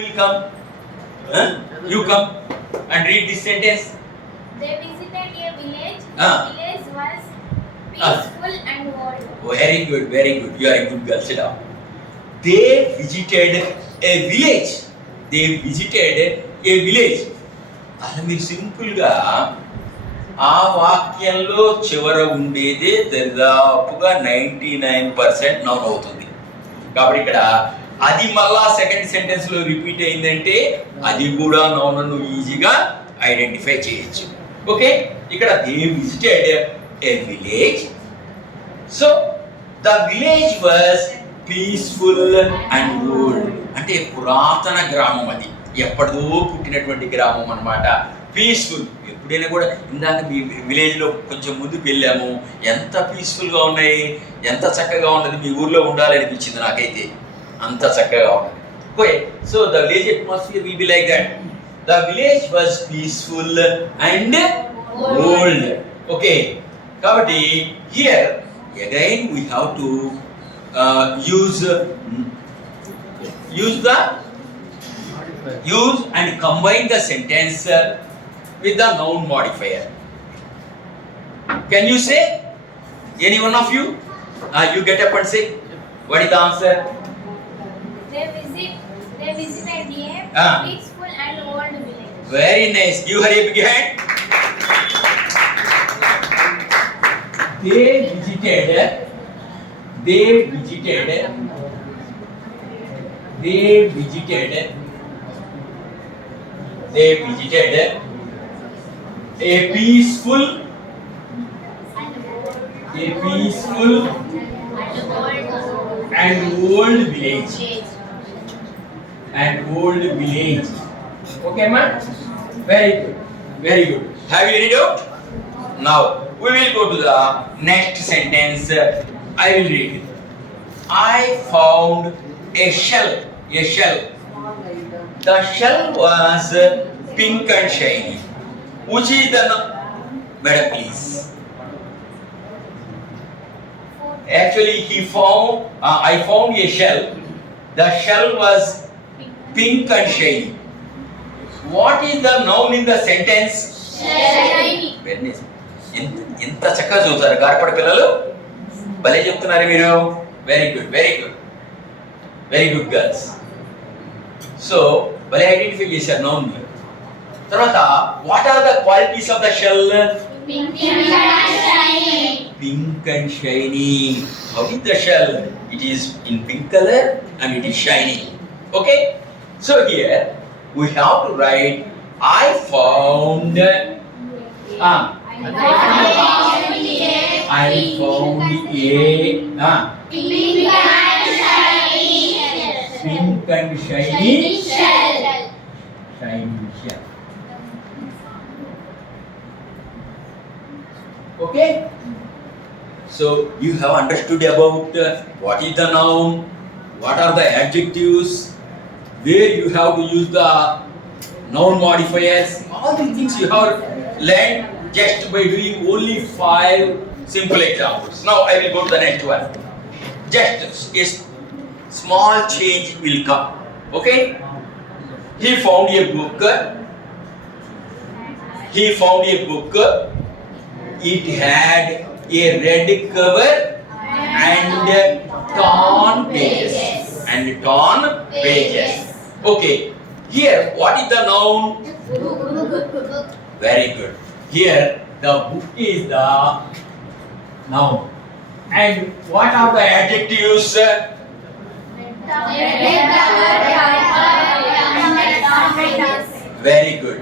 will come. You come and read this sentence. They visited a village. Ah. The village was peaceful and old. Very good, very good. You are a good girl. Sit down. They visited a village. They visited a village. అలా మీరు సింపుల్గా ఆ వాక్యంలో చివర ఉండేదే దాదాపుగా 99% నౌన్ అవుతుంది. కాబట్టి ఇక్కడ అది మళ్ళా సెకండ్ సెంటెన్స్ లో రిపీట్ అయిందంటే అది కూడా నౌన్ నువ్వు ఈజీగా ఐడెంటిఫై చేయొచ్చు. ఓకే, ఇక్కడ they visited A village. So the village was peaceful and old. అంటే పురాతన గ్రామం, అది ఎప్పటిదో పుట్టినటువంటి గ్రామం అన్నమాట. పీస్ఫుల్. ఎప్పుడైనా కూడా ఇందాక మీ విలేజ్లో కొంచెం ముందుకు వెళ్ళాము, ఎంత పీస్ఫుల్గా ఉన్నాయి, ఎంత చక్కగా ఉన్నది. మీ ఊర్లో ఉండాలి అనిపించింది నాకైతే, అంత చక్కగా ఉన్నది. Okay, so the village atmosphere will be like that. The village was peaceful and old. Okay, కాబట్టి here again we have to use and combine the sentence with the noun modifier. Can you say? Any one of you? You get up and say. What is the answer? They visited a peaceful and old village. Very nice. Give her a big hand. They visited a peaceful and old village. Okay, man? Very good. Very good. Have you read out? Now we will go to the next sentence. I will read it. I found a shell. The shell was pink and shiny. Which is the madam, please? Actually, I found a shell. The shell was pink and shiny. What is the noun in the sentence? Shiny. ఇంత చక్కగా చూసారు గార్పడ పిల్లలు, భలే చెప్తున్నారు మీరు. Very good girls. So భలే identify చేశారు నౌన్. తర్వాత what are the qualities of the shell? Pink and shiny. Pink and shiny. How is the shell? It is in pink color and it is shiny. Okay, so here we have to write I found a Pink and shiny shell. Okay, so you have understood about what is the noun, what are the adjectives, where you have to use the noun modifiers. All these things you have learned just by doing only 5 simple examples. Now I will go to the next one. Just a small change will come. Okay, he found a book. It had a red cover and torn pages. Okay, here what is the noun? Very good. Here the book is the noun. And what are the adjectives? Very good.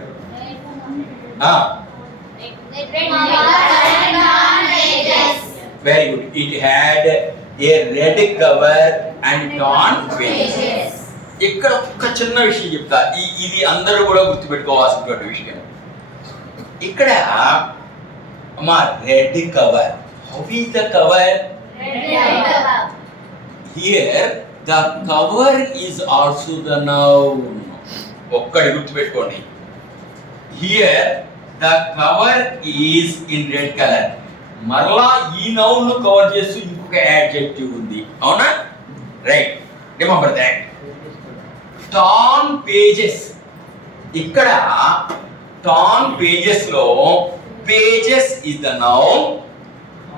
Very good. It had a red cover and torn pages. ఇక్కడ ఒక చిన్న విషయం చెప్తా, ఇది అందరూ కూడా గుర్తుపెట్టుకోవాల్సినటువంటి విషయం. ఇక్కడ మా red cover. How is the cover? Here the cover is also the noun. ఒక్కటి గుర్తుపెట్టుకోండి, here the cover is in red colour. మరలా ఈ నౌన్ ను కవర్ చేస్తూ ఇంకొక యాడ్జెక్టివ్ ఉంది, అవునా? Right, remember that. Tan pages. ఇక్కడ టాన్ పేజెస్ లో pages is the noun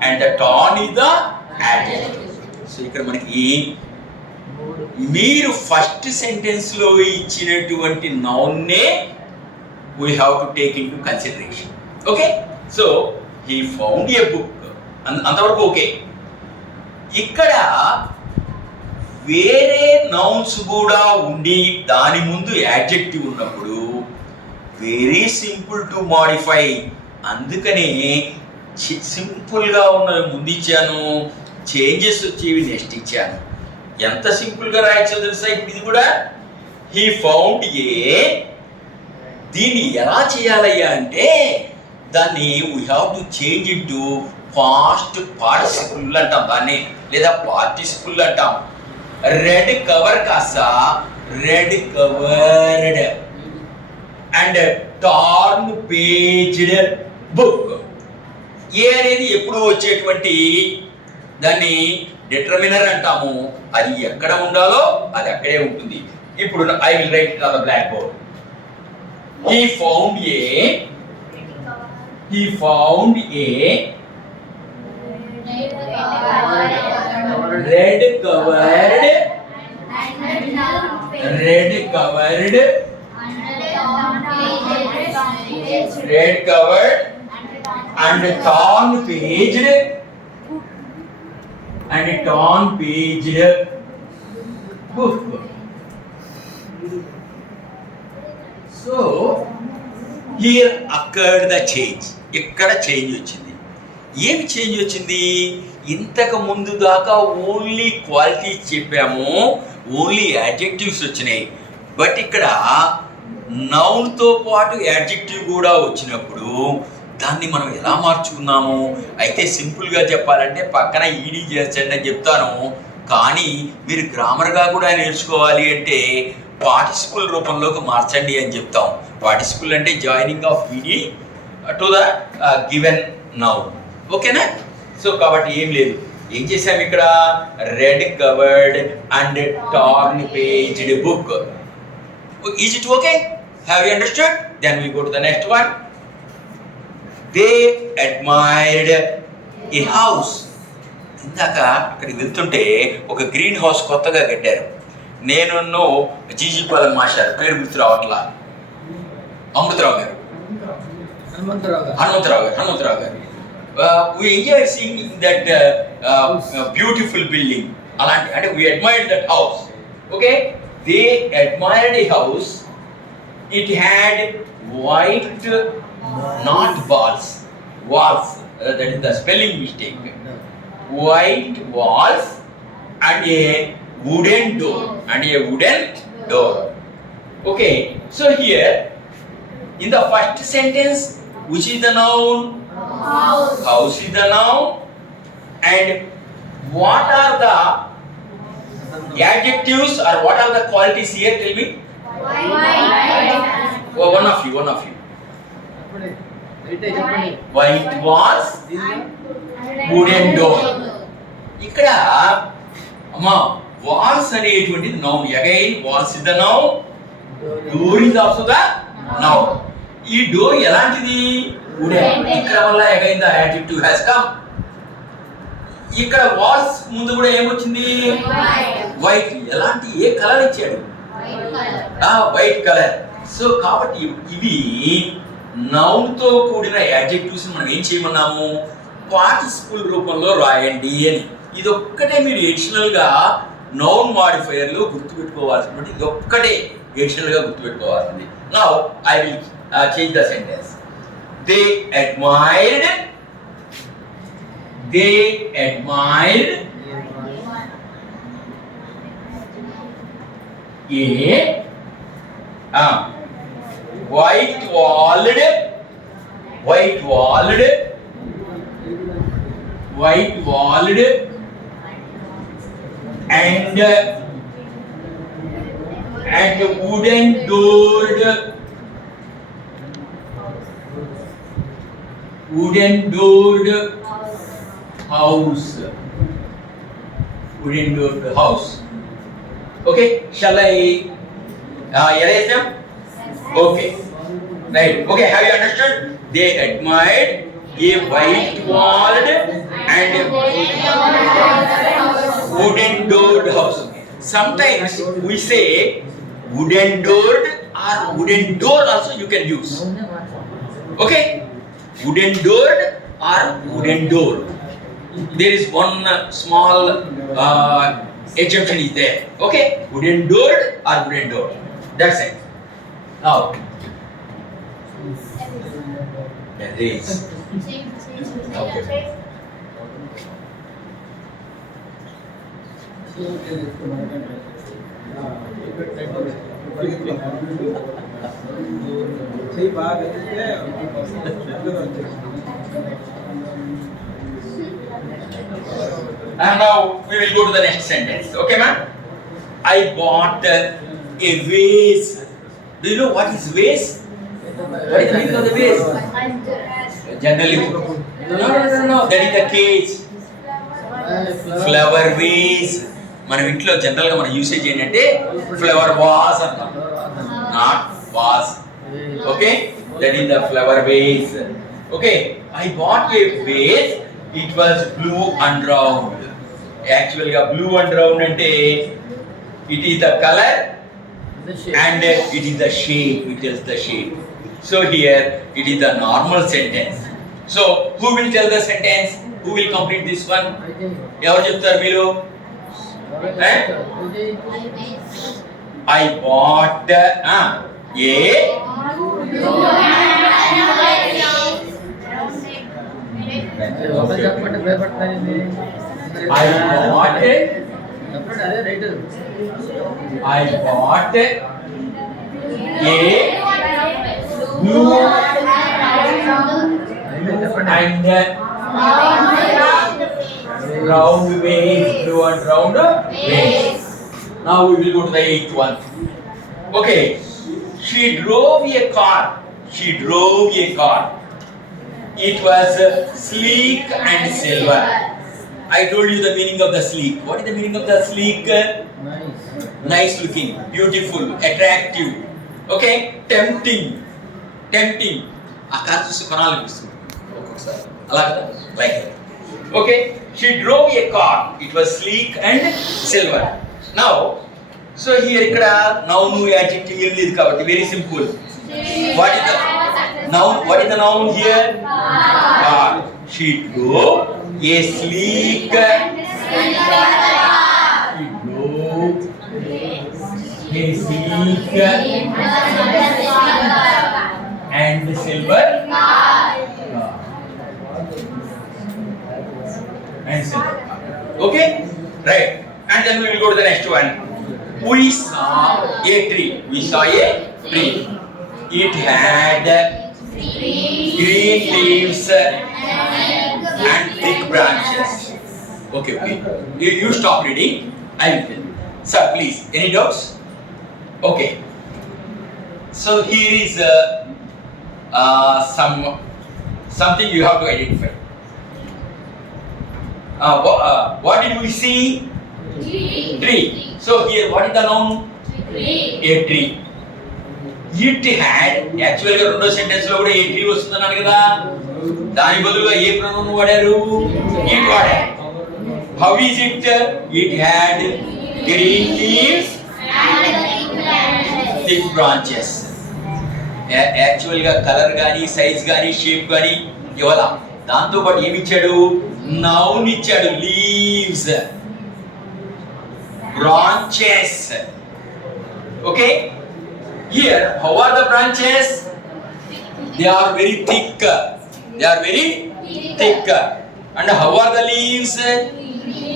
and tan is the adjective. So ఇక్కడ మనకి మీరు ఫస్ట్ సెంటెన్స్ లో ఇచ్చినటువంటి నౌన్ నే we have to take into consideration. Okay, so he found a book. అంతవరకు ఓకే. ఇక్కడ వేరే నౌన్స్ కూడా ఉండి దాని ముందు యాడ్జెక్టివ్ ఉన్నప్పుడు వెరీ సింపుల్ టు మాడిఫై. అందుకనే సింపుల్గా ఉన్నవి ముందు ఇచ్చాను, చేంజెస్ వచ్చేవి నెక్స్ట్ ఇచ్చాను. ఎంత సింపుల్గా రాయొచ్చో తెలుసా ఇప్పుడు ఇది కూడా. హీ ఫౌండ్ ఏ, దీన్ని ఎలా చేయాలయ్యా అంటే దాన్ని we have to change it to past participle అంటాం దాన్ని, లేదా పార్టిసిపుల్ అంటాం. రెడ్ కవర్ కాస్త red covered and torn paged book. A అనేది ఎప్పుడు వచ్చేటువంటి దాన్ని డిటర్మినర్ అంటాము. అది ఎక్కడ ఉండాలో అది అక్కడే ఉంటుంది. ఇప్పుడు I will write it on the blackboard. He found a red covered and torn paged book. So here occurred the change. ఇక్కడ చేంజ్ వచ్చింది. ఏమి చేంజ్ వచ్చింది? ఇంతకు ముందు దాకా ఓన్లీ క్వాలిటీస్ చెప్పాము, ఓన్లీ యాడ్జెక్టివ్స్ వచ్చినాయి. బట్ ఇక్కడ నౌన్తో పాటు యాడ్జెక్టివ్ కూడా వచ్చినప్పుడు దాన్ని మనం ఎలా మార్చుకున్నాము? అయితే సింపుల్గా చెప్పాలంటే పక్కన ఈడీ చేర్చండి అని చెప్తాను. కానీ మీరు గ్రామర్గా కూడా నేర్చుకోవాలి అంటే పార్టిసిపుల్ రూపంలోకి మార్చండి అని చెప్తాం. పార్టిసిపుల్ అంటే joining of ED to the given noun. ఓకేనా? సో కాబట్టి ఏం లేదు, ఏం చేసాం ఇక్కడ? Red covered and torn paged book. Is it okay? Have you understand? Then we go to the next one. They admired a house. ఇందాక అక్కడికి వెళ్తుంటే ఒక గ్రీన్ హౌస్ కొత్తగా కట్టారు. నేను జీజీపాలెం మాస్టర్ పేరు గుర్తు రావట్లా, అమృతరావు గారు, హనుమంతరావు గారు. We enjoy seeing that beautiful building. అలాంటి అంటే we admired that house. Okay, they admired a house. It had white, not walls. That is the spelling mistake. White walls and a wooden door. Okay, so here in the first sentence, which is the noun? House is the noun. And what are the adjectives or what are the qualities here? Tell me. Oh, one of you. White walls, wooden door. ఇక్కడ అమ్మా walls అనేటువంటిది noun. Again walls is the noun, door is also the noun. ఈ door ఎలాంటిది? Wooden. ఇక్కడ వల్ల again the adjective has come. ఇక్కడ వాల్స్ ముందు కూడా ఏమొచ్చింది? వైట్. ఎలాంటి ఏ కలర్ ఇచ్చాడు? White colour. సో కాబట్టి ఇవి నౌన్ తో కూడిన యాడ్జెక్టివ్స్ మనం ఏం చేయమన్నాము? పార్టిసిపుల్ రూపంలో రాయండి అని. ఇది ఒక్కటే మీరు ఎడిషనల్ గా నౌన్ మాడిఫైయర్ లో గుర్తుపెట్టుకోవాల్సినటువంటి ఇది ఒక్కటే ఎడిషనల్ గా గుర్తుపెట్టుకోవాల్సింది. Now I will change the sentence. They admired A white walled and wooden doored house. Okay, shall I Erase them. Okay. Right. Okay. Have you understood? They admired a white walled and wooden doored house. Sometimes we say wooden doored or wooden door also you can use. Okay. Wooden doored or wooden door. There is one small exemption is there. Okay. Wooden doored or wooden door. That's it. Now. Erase. Okay. And now we will go to the next sentence. Okay, ma'am? I bought a vase. Do you know what is vase? What is the meaning of the vase? Generally, no. That is the cage. Flower vase. మనం ఇంట్లో జనరల్గా మన యూసేజ్ ఏంటంటే flower vase అంటాం, not was. Okay, that is the flower ways. Okay, I bought a ways, it was blue and round. యాక్చువల్గా blue and round అంటే it is the colour and it is the shape, it tells the shape. So here it is the normal sentence. So who will tell the sentence? Who will complete this one? ఎవరు చెప్తారు మీరు? I bought a I bought a blue and round vase, blue and round vase. Now we will go to the eighth one. Okay, she drove a car. She drove a car. It was sleek and silver. I told you the meaning of the sleek. What is the meaning of the sleek? Nice looking, beautiful, attractive. Okay, tempting. ఆ car చూసి కొనాలనిపిస్తుంది ఒక్కొక్కసారి అలా కదా, like okay. She drove a car, it was sleek and silver. Now so here ఇక్కడ noun adjective ఏం లేదు కాబట్టి very simple. What is the noun? What is the noun here? Car. She drove a sleek and silver and silver. Okay, right. And then we will go to the next one. We saw a tree. We saw a tree. It had green leaves and thick branches. Okay. You stop reading. I will tell you. Sir, please. Any doubts? Okay. So here is something you have to identify. What did we see? Tree. So here, what is the noun? A tree. It had, actually రెండో సెంటెన్స్ లో కూడా ఏ ట్రీ వస్తుందన్నాను కదా, దాని బదులుగా ఏ ప్రొనౌన్ వాడారు? ఇట్ వాడారు. How is it? It had green leaves and thick branches. యాక్చువల్గా కలర్ కానీ సైజ్ కానీ షేప్ కానీ ఇవ్వాల, దాంతో పాటు ఏమి ఇచ్చాడు? నౌన్ ఇచ్చాడు. Leaves, branches. Okay, here how are the branches? They are very thick. And how are the leaves?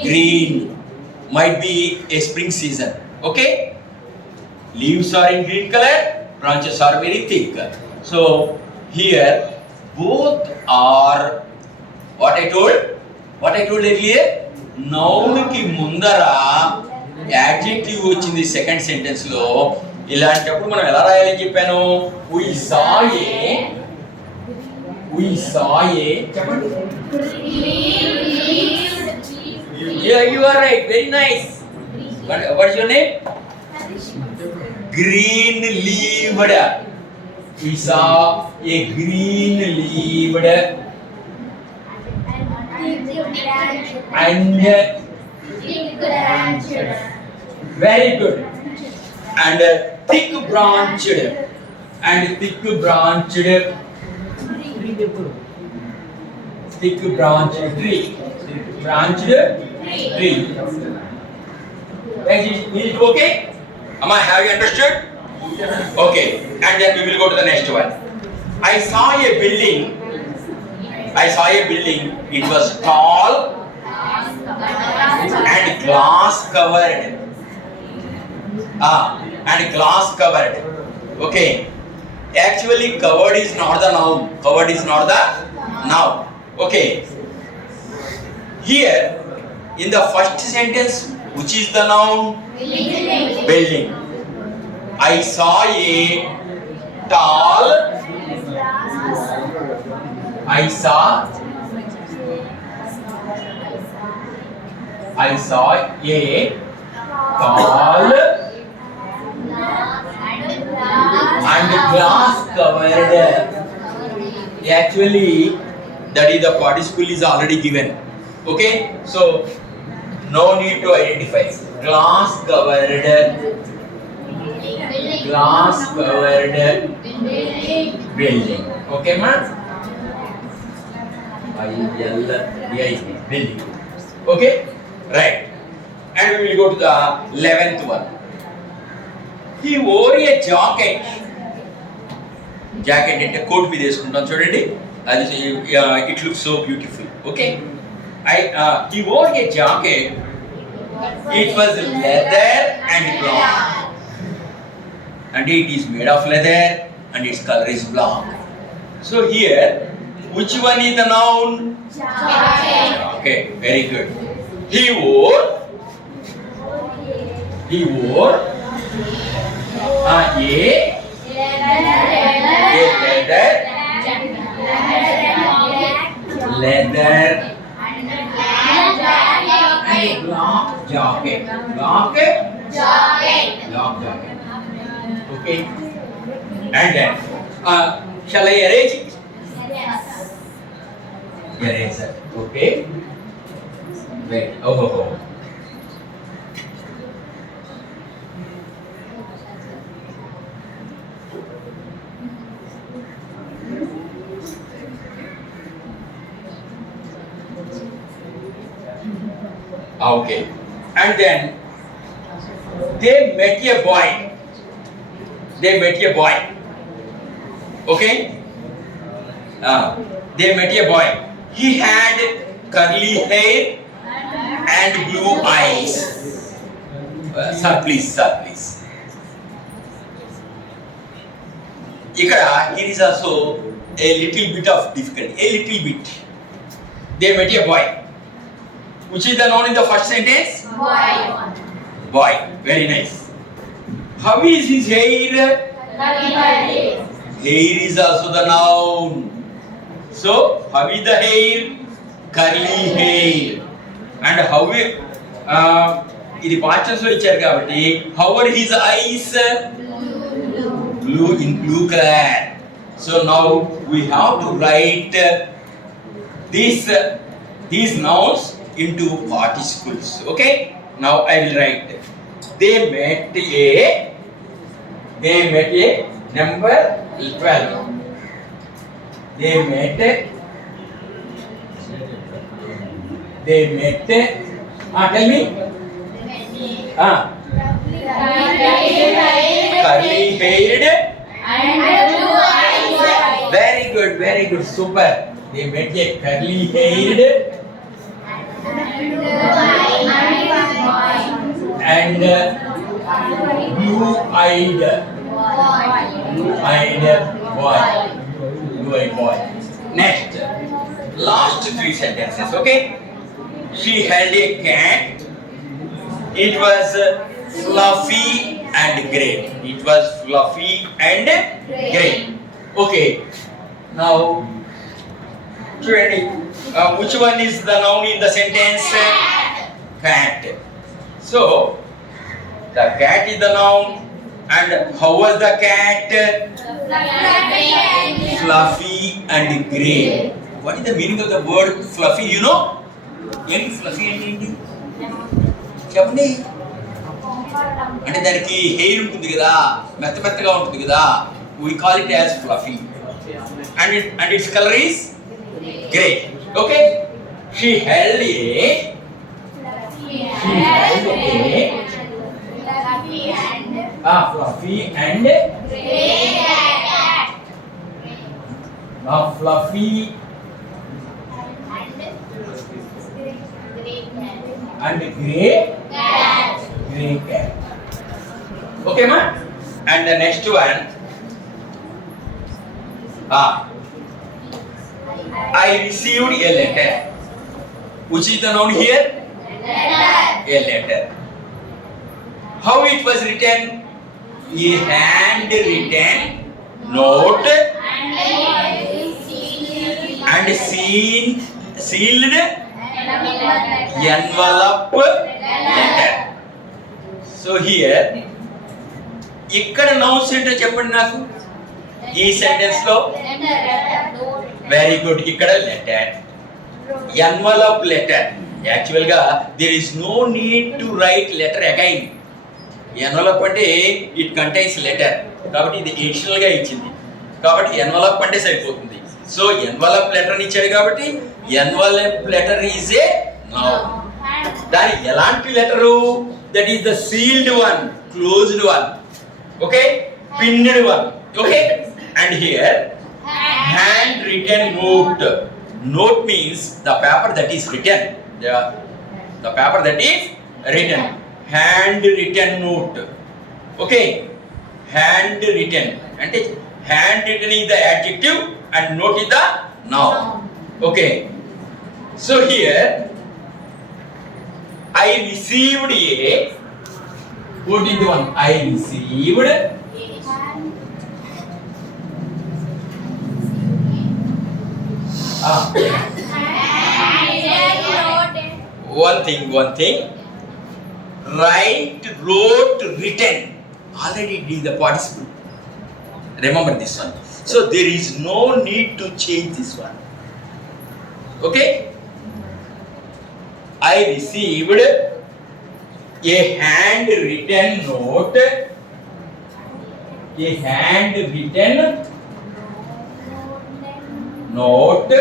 Green. Might be a spring season. Okay, leaves are in green color, branches are very thick. So here both are what I told earlier, noun ki mundara adjective వచ్చింది second sentence లో. ఇలాంటప్పుడు మనం ఎలా రాయాలని చెప్పాను? we saw a చెప్పండి. Yeah, you are right, very nice. What is your name? green leaved. He saw a green leaved and very good and thick branched tree. Is it okay? Have you understood? Okay, and then we will go to the next one. I saw a building. It was tall and glass covered. And glass covered. Okay. Actually, covered is not the noun. Okay. Here, in the first sentence, which is the noun? Building. I saw a tall. I saw a tall and glass covered. Actually, that is the participle is already given. Okay, so no need to identify. Glass covered building. Okay, ma'am? Building. Okay, right. And we will go to the 11th one. He wore a jacket. Jacket అంటే కోట్ మీద వేసుకుంటాం చూడండి. అది it looks so beautiful. Okay. He wore a jacket. It was leather and cloth. And it is made of leather and its color is black. So here, which one is the noun? Jacket. Okay, very good. He wore a leather and black jacket. Okay. And then, shall I erase it? Eraser. Okay. Wait. Oh. Okay. And then they met a boy. Okay. They met a boy. He had curly hair and blue eyes. Sir, please. Here is also a little bit of difficulty. They met a boy. Which is the noun in the first sentence? Boy. Very nice. How is his hair? Hair is also the noun. So, how is the hair? Curly hair. And how ఇది పార్ట్స్ లో ఇచ్చారు కాబట్టి how are his eyes? Blue color. So now we have to write these nouns into participles. Okay, now I will write they met a number 12. They met tell me curly haired and blue eyes. Very good, super. They met a curly haired and blue-eyed boy. Next, last 3 sentences. Okay. She held a cat. It was fluffy and gray. Okay. Now, which one is the noun in the sentence? Cat. So, the cat is the noun And how was the cat? Fluffy and Fluffy and grey. What is the meaning of the word fluffy? You know? ఏంటి ఫ్లఫీ అంటే ఏంటి చెప్పండి. అంటే దానికి హెయిర్ ఉంటుంది కదా, మెత్త మెత్తగా ఉంటుంది కదా, we call it as fluffy. And its color is grey. Okay? She held a fluffy and fluffy and grey cat. Okay, ma? And the next one, I received a letter. Which is the noun here? A letter. How it was written? A hand-written note and sealed envelope letter. So here, ఇక్కడ nouns ఏంటో చెప్పండి నాకు. ఈ sentence లో very good. ఇక్కడ letter, envelope letter. Actual గా there is no need to write letter again. Envelope అంటే it contains letter, కాబట్టి ఇది ఎడిషనల్ గా ఇచ్చింది, కాబట్టి ఎన్వలప్ అంటే సరిపోతుంది. సో ఎన్వలప్ లెటర్ ఇచ్చాడు కాబట్టి envelope letter is a noun. దాని ఎలాంటి letter? That is the sealed one, closed one, okay, పిన్నెడ్ one, okay. And here hand written note. Note means the paper that is written. The paper that is written. Hand written note. Okay. Hand written. And hand written is the adjective and note is the noun. Okay. So here I received a. What is the one? I received one thing. Write, wrote, written. Already it is the participle. Remember this one. So there is no need to change this one. Okay? I received a hand-written note. A hand-written note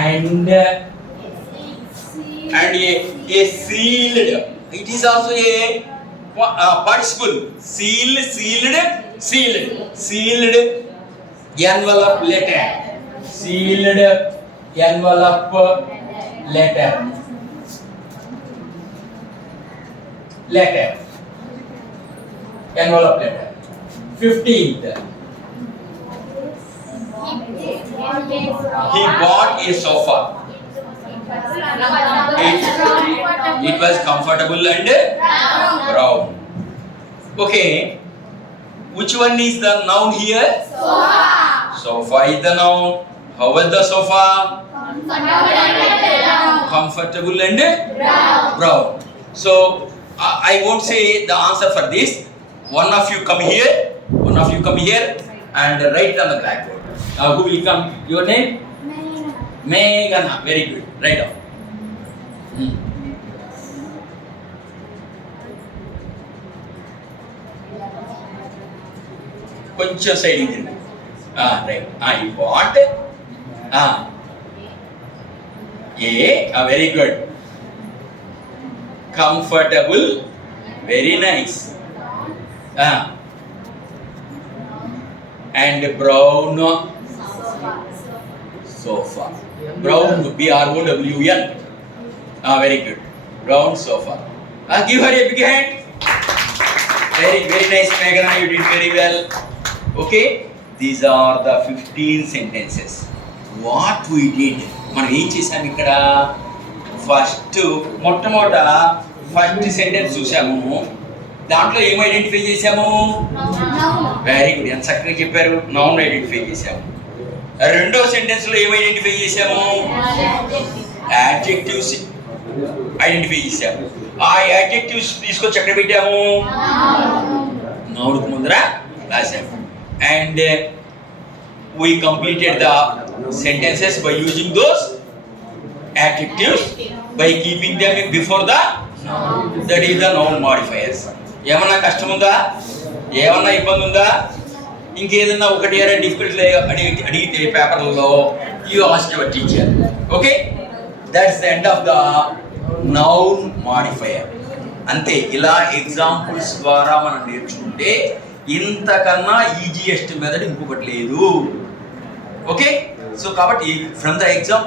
and a sealed. It is also a participle. Sealed envelope letter. Sealed envelope letter. Envelope letter. 15th. He bought a sofa. It was comfortable and brown. Okay. Which one is the noun here? Sofa. Sofa is the noun. How was the sofa? Comfortable and brown. So I won't say the answer for this. One of you come here and write on the blackboard. Who will come? Your name? Meghana. Very good. Write down. కొంచెం side ఇది right. ఈ బాట్ very good. Comfortable, very nice. And brown sofa. Brown, BROWN. Very good. Brown sofa. Give her a big hand. Very nice, Meghana. You did very well. Okay. These are the 15 sentences. What we did. మనం ఏం చేసాము ఇక్కడ? ఫస్ట్ మొట్టమొదట first sentence చూసాము. దాంట్లో ఏం ఐడెంటిఫై చేసాము? Very good. ఎంత చక్కగా చెప్పారు. నౌన్ ఐడెంటిఫై చేసాము. రెండో సెంటెన్స్ లో ఏం ఐడెంటిఫై చేసాము? యాడ్జెక్టివ్స్ ఐడెంటిఫై చేసాము. ఆ యాడ్జెక్టివ్స్ తీసుకొచ్చి ఎక్కడ పెట్టాము? నౌన్కు ముందర రాసాము. And we completed the sentences by using those adjectives by keeping them before the noun. That is the noun modifiers. ఏమన్నా కష్టం ఉందా? ఏమన్నా ఇబ్బంది ఉందా? ఇంకేదన్నా ఒకటి ఏదైనా డిఫికల్ట్ అడిగితే పేపర్లలో you ask your teacher. Okay, that's the end of the noun modifier. అంతే. ఇలా ఎగ్జాంపుల్స్ ద్వారా మనం నేర్చుకుంటే ఇంతకన్నా ఈజియెస్ట్ మెథడ్ ఇంకొకటి లేదు. ఓకే, సో కాబట్టి ఫ్రమ్ ద ఎగ్జాంపుల్